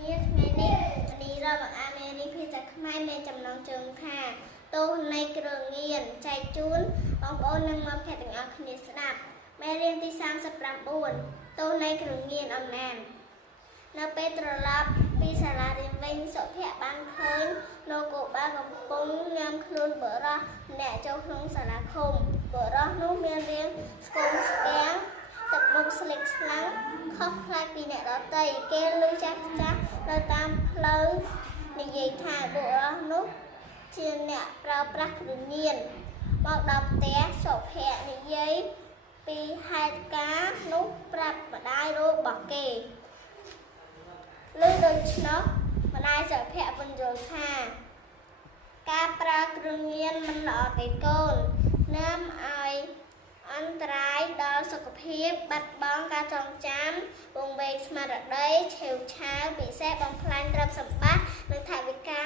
គ្នាថ្ងៃនេះនីរ៉ាបអាមេរីភាសាខ្មែរមានចំណងជើងថាទោសនៃគ្រឿងញៀនចែកជូនបងប្អូននិងមិត្តភក្តិទាំងអស់គ្នាស្ដាប់មេរៀនទី39ទោសនៃគ្រឿងញៀនអំណាចនៅពេលត្រឡប់ពីសាលារៀនវិញសុភ័ក្របានឃើញលោកកូបាកំពុងញ៉ាំខ្លួនបុរសម្នាក់ចូលក្នុងសាលាឃុំបុរសនោះមានរាងស្គមស្គាំងទឹកមុខស្លេកស្លាំងខុសប្លែកពីអ្នកដទៃគេឮចាស់នៅតាមផ្លូវនិយាយថាបុរសនោះជាអ្នកប្រើប្រាស់គ្រឿងញៀនមកដល់ផ្ទះសុភ័ក្រនិយាយពីហេតុការណ៍នោះប្រាប់ម្ដាយរបស់គេឮដូច្នោះម្ដាយសុភ័ក្របញ្យល់ថាការប្រើគ្រឿងញៀនមិនល្អទេកូននាំឲ្យអន្តរាយដល់សុខភាពបាត់បង់ការចងចាំវង្វេងស្មារតីឆេវឆាវពិសេសបំផ្លាញទ្រព្យសម្បត្តិនិងថវិកា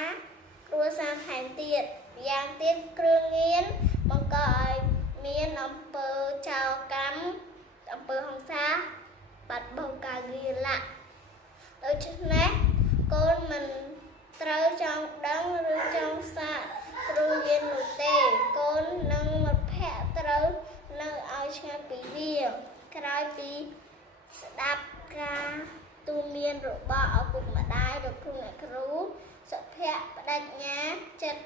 គ្រួសារថែមទៀតម្យ៉ាងទៀតគ្រឿងញៀនបង្កឲ្យមានអំពើចោរកម្មអំពើហិង្សាបាត់បង់ការងារឡាក់ដូច្នេះកូនមិនត្រូវចង់ដឹងឬចង់សាកគ្រឿងញៀននោះទេកូននិងមិត្តភក្តិត្រូវនៅឲ្យឆ្ងាយពីវាក្រោយពីស្ដាប់ការទូន្មានរបស់ឪពុកម្ដាយលោកគ្រូអ្នកគ្រូសុភ័ក្របដិញ្ញាចិត្ត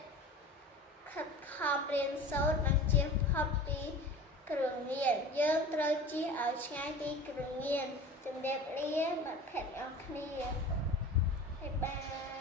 ខិតខំរៀនសូត្រនិងជៀសផុតពីគ្រឿងញៀនយើងត្រូវជៀសឲ្យឆ្ងាយពីគ្រឿងញៀនជំរាបលាមិត្តភក្តិអរគ្នាបាយបាយ